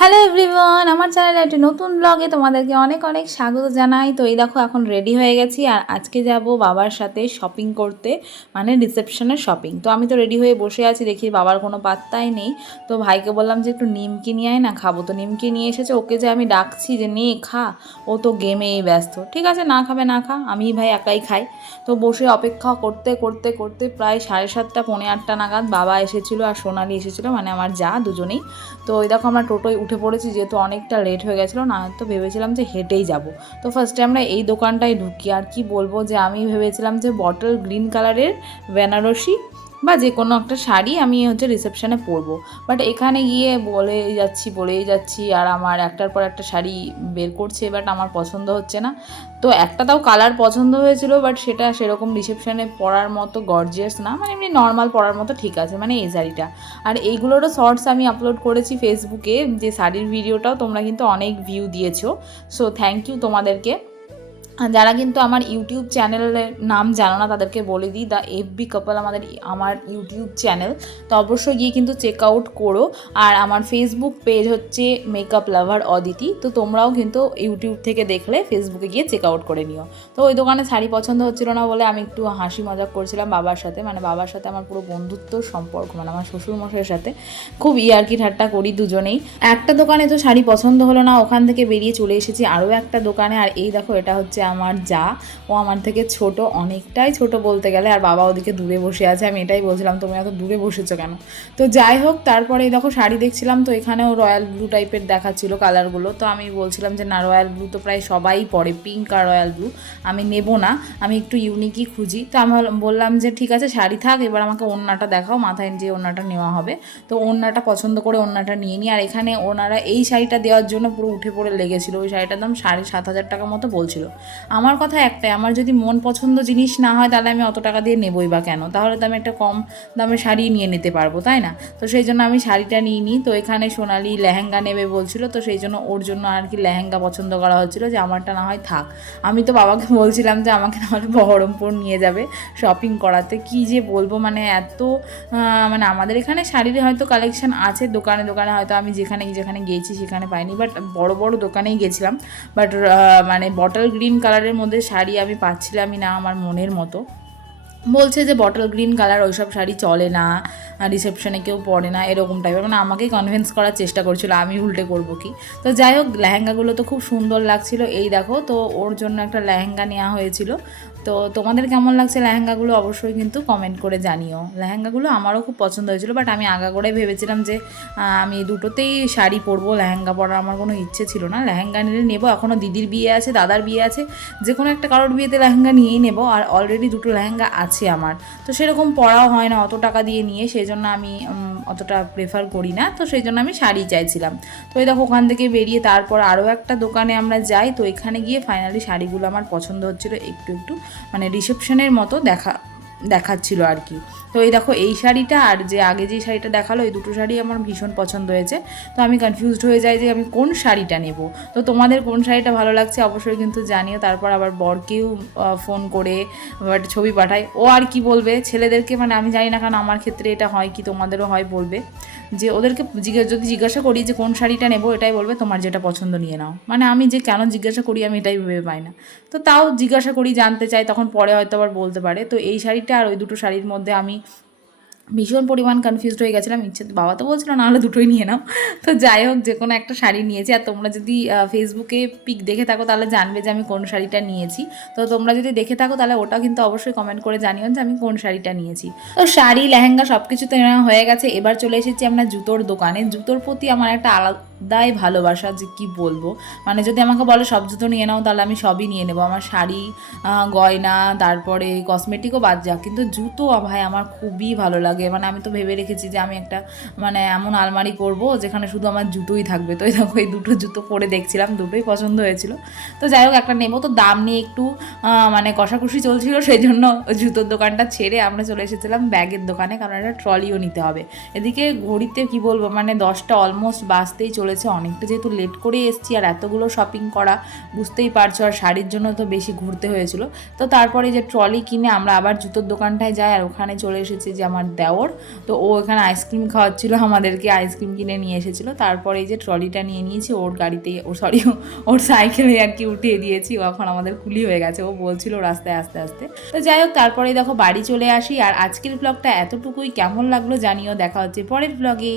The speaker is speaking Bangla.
হ্যালো এভরিওয়ান আমার চ্যানেলে একটি নতুন ব্লগে তোমাদেরকে অনেক অনেক স্বাগত জানাই। তো এই দেখো, এখন রেডি হয়ে গেছি আর আজকে যাব বাবার সাথে শপিং করতে মানে রিসেপশনের শপিং তো আমি তো রেডি হয়ে বসে আছি, দেখি বাবার কোনো পাত্তাই নেই। তো ভাইকে বললাম যে একটু নিমকি নিয়ে আয় না, খাব। তো নিমকি নিয়ে এসেছে, ওকে যে আমি ডাকছি যে নে, খা। ও তো গেমেই ব্যস্ত। ঠিক আছে, না খাবে, না খা আমি ভাই একাই খাই। তো বসে অপেক্ষা করতে করতে করতে প্রায় সাড়ে সাতটা, পৌনে আটটা নাগাদ বাবা এসেছিল আর সোনালি এসেছিল মানে আমার যা দুজনেই। তো ওই দেখো আমরা টোটোয় উঠে পড়েছি, যেহেতু অনেকটা লেট হয়ে গেছিল, না তো ভেবেছিলাম যে হেঁটেই যাব। তো ফার্স্টে আমরা এই দোকানটায় ঢুকি। আর কি বলব যে, আমি ভেবেছিলাম যে বটল গ্রিন কালারের বেনারসি বা যে কোনো একটা শাড়ি আমি হচ্ছে রিসেপশনে পরবো। বাট এখানে গিয়ে বলে যাচ্ছি, বলেই যাচ্ছি, আর আমার একটার পর একটা শাড়ি বের করছে বাট আমার পছন্দ হচ্ছে না। তো একটা তাও কালার পছন্দ হয়েছিল বাট সেটা সেরকম রিসেপশনে পরার মতো গর্জিয়াস না। মানে এমনি নর্মাল পরার মতো ঠিক আছে মানে এই শাড়িটা। আর এইগুলোরও শর্টস আমি আপলোড করেছি ফেসবুকে যে শাড়ির ভিডিওটাও তোমরা কিন্তু অনেক ভিউ দিয়েছ। সো থ্যাংক ইউ তোমাদেরকে। যারা কিন্তু আমার ইউটিউব চ্যানেলের নাম জানো না, তাদেরকে বলে দিই দ্য এফ বি কাপল আমাদের আমার ইউটিউব চ্যানেল। তো অবশ্যই গিয়ে কিন্তু চেক আউট করো। আর আমার ফেসবুক পেজ হচ্ছে মেকআপ লাভার অদিতি। তো তোমরাও কিন্তু ইউটিউব থেকে দেখলে ফেসবুকে গিয়ে চেক আউট করে নিও। তো ওই দোকানে শাড়ি পছন্দ হচ্ছিল না বলে আমি একটু হাসি মজাক করছিলাম বাবার সাথে। মানে বাবার সাথে আমার পুরো বন্ধুত্ব সম্পর্ক মানে আমার শ্বশুরমশাইয়ের সাথে। খুব ইয়ার্কি ঠাট্টা করি দুজনেই। একটা দোকানে তো শাড়ি পছন্দ হলো না, ওখান থেকে বেরিয়ে চলে এসেছি আরও একটা দোকানে। আর এই দেখো, এটা হচ্ছে আমার যা। ও আমার থেকে ছোট, অনেকটাই ছোট বলতে গেলে, আর বাবা ওদিকে দূরে বসে আছে, আমি এটাই বলছিলাম তুমি এত দূরে বসেছো কেন? তো যাই হোক, তারপরে দেখো শাড়ি দেখছিলাম, তো এখানেও রয়্যাল ব্লু টাইপের দেখাচ্ছিল কালারগুলো তো আমি বলছিলাম যে, না, রয়্যাল ব্লু তো প্রায় সবাই পরে পিঙ্ক আর রয়্যাল ব্লু, আমি নেব না, আমি একটু ইউনিকই খুঁজি। তো আমি বললাম যে, ঠিক আছে, শাড়ি থাক, এবার আমাকে ওড়নাটা দেখাও, মাথায় যে ওড়নাটা নেওয়া হবে। তো ওড়নাটা পছন্দ করে ওড়নাটা নিয়ে নিই আর এখানে ওনারা এই শাড়িটা দেওয়ার জন্য পুরো উঠে পড়ে লেগেছিল। ওই শাড়িটার দাম সাড়ে সাত হাজার টাকা মতো বলছিল। আমার কথা একটাই, আমার যদি মন পছন্দ জিনিস না হয় তাহলে আমি অত টাকা দিয়ে নেবই বা কেন? তাহলে তো আমি একটা কম দামের শাড়ি নিয়ে নিতে পারব, তাই না? তো সেই জন্য আমি শাড়িটা নিয়ে নিই তো এখানে সোনালি লেহেঙ্গা নেবে বলছিল, তো সেই জন্য ওর জন্য আর কি লেহেঙ্গা পছন্দ করা হচ্ছিল যে আমারটা না হয় থাক। আমি তো বাবাকে বলছিলাম যে আমাকে নাহলে বহরমপুর নিয়ে যাবে শপিং করাতে। কি যে বলব মানে এত মানে আমাদের এখানে শাড়ির হয়তো কালেকশন আছে, দোকানে দোকানে হয়তো আমি যেখানে যেখানে গিয়েছি সেখানে পাইনি বাট বড় বড় দোকানেই গেছিলাম। বাট মানে বটল গ্রিন কালারের মধ্যে শাড়ি আমি পাচ্ছিলামই না আমার মনের মতো। বলছে যে বটল গ্রিন কালার ওইসব শাড়ি চলে না রিসেপশনে কেউ পরে না, এরকম টাইপের মানে আমাকেই কনভিন্স করার চেষ্টা করছিল, আমি উল্টে করব কি? তো যাই হোক, লেহেঙ্গাগুলো তো খুব সুন্দর লাগছিল। এই দেখো, তো ওর জন্য একটা লেহেঙ্গা নেওয়া হয়েছিল। তো তোমাদের কেমন লাগছে লেহেঙ্গাগুলো অবশ্যই কিন্তু কমেন্ট করে জানিও। লেহেঙ্গাগুলো আমারও খুব পছন্দ হয়েছিল বাট আমি আগাগোড়াই ভেবেছিলাম যে আমি দুটোতেই শাড়ি পরবো। লেহেঙ্গা পরার আমার কোনো ইচ্ছে ছিল না। লেহেঙ্গা নিলে নেব এখনও দিদির বিয়ে আছে, দাদার বিয়ে আছে। যে কোনো একটা কারোর বিয়েতে লেহেঙ্গা নিয়েই নেব। আর অলরেডি দুটো লেহেঙ্গা আছে। আমার। তো সেরকম পড়াও হয় না, অত টাকা দিয়ে নিয়ে সেই জন্য আমি অতটা প্রেফার করি না। তো সেই জন্য আমি শাড়ি চাইছিলাম। তো এই দেখো ওখান থেকে বেরিয়ে তারপর আরও একটা দোকানে আমরা যাই। তো এখানে গিয়ে ফাইনালি শাড়িগুলো আমার পছন্দ হচ্ছিল একটু একটু মানে রিসেপশনের মতো দেখা দেখাচ্ছিল আর কি। তো এই দেখো, এই শাড়িটা আর যে আগে যে শাড়িটা দেখাল, এই দুটো শাড়ি আমার ভীষণ পছন্দ হয়েছে। তো আমি কনফিউজড হয়ে যাই যে আমি কোন শাড়িটা নেব। তো তোমাদের কোন শাড়িটা ভালো লাগছে অবশ্যই কিন্তু জানিও। তারপর আবার বরকেও ফোন করে বাট ছবি পাঠায় ও আর কি বলবে? ছেলেদেরকে মানে আমি জানি না, কারণ আমার ক্ষেত্রে এটা হয় কি, তোমাদেরও হয় বলবে। যে ওদেরকে যদি জিজ্ঞাসা করি যে কোন শাড়িটা নেব এটাই বলবে, তোমার যেটা পছন্দ নিয়ে নাও। মানে আমি যে কেন জিজ্ঞাসা করি আমি এটাই ভেবে পাই না। তো তাও জিজ্ঞাসা করি, জানতে চাই, তখন পরে হয়তো আবার বলতে পারে। তো এই শাড়িটা আর ওই দুটো শাড়ির মধ্যে আমি ভীষণ পরিমাণ কনফিউজড হয়ে গেছিলাম, ইচ্ছে বাবা তো বলছিল নাহলে দুটোই নিয়ে নাও। তো যাই হোক, যে কোনো একটা শাড়ি নিয়েছি। আর তোমরা যদি ফেসবুকে পিক দেখে থাকো, তাহলে জানবে যে আমি কোন শাড়িটা নিয়েছি। তো তোমরা যদি দেখে থাকো, তাহলে ওটা কিন্তু অবশ্যই কমেন্ট করে জানিও যে আমি কোন শাড়িটা নিয়েছি। তো শাড়ি, লেহেঙ্গা সব কিছু তো হয়ে গেছে। এবার চলে এসেছি আমরা জুতোর দোকানে। জুতোর প্রতি আমার একটা আলাদাই ভালোবাসা যে কি বলব? মানে যদি আমাকে বলে সব জুতো নিয়ে নাও, তাহলে আমি সবই নিয়ে নেব। আমার শাড়ি গয়না, তারপরে কসমেটিকও বাদ যাক। কিন্তু জুতো ভাই, আমার খুবই ভালো লাগে। মানে আমি তো ভেবে রেখেছি যে আমি একটা মানে এমন আলমারি করব যেখানে শুধু আমার জুতোই থাকবে। তো দেখো, এই দুটো জুতো পরে দেখছিলাম, দুটোই পছন্দ হয়েছিল। তো যাই হোক, একটা নেব। তো দাম নিয়ে একটু মানে কষাকষি চলছিল সেই জন্য ওই জুতোর দোকানটা ছেড়ে আমরা চলে এসেছিলাম ব্যাগের দোকানে, কারণ একটা ট্রলিও নিতে হবে। এদিকে ঘড়িতে কি বলব মানে দশটা অলমোস্ট বাজতেই চলে বলেছে, অনেকটা যেহেতু লেট করে এসছি আর এতগুলো শপিং করা বুঝতেই পারছ, আর শাড়ির জন্য তো বেশি ঘুরতে হয়েছিল। তো তারপরে যে ট্রলি কিনে আমরা আবার জুতোর দোকানটায় যাই আর ওখানে চলে এসেছে যে আমার দেওর। তো ও এখানে আইসক্রিম খাওয়াচ্ছিল, আমাদেরকে আইসক্রিম কিনে নিয়ে এসেছিল। তারপরে এই যে ট্রলিটা নিয়ে নিয়েছি, ওর গাড়িতেই, ও সরি ওর সাইকেলে আর কি উঠিয়ে দিয়েছি। ও এখন আমাদের কুলি হয়ে গেছে, ও বলছিল রাস্তায় আস্তে আস্তে। তো যাই হোক তারপরে দেখো বাড়ি চলে আসি। আর আজকের ব্লগটা এতটুকুই। কেমন লাগল জানিও, দেখা হচ্ছে পরের ব্লগে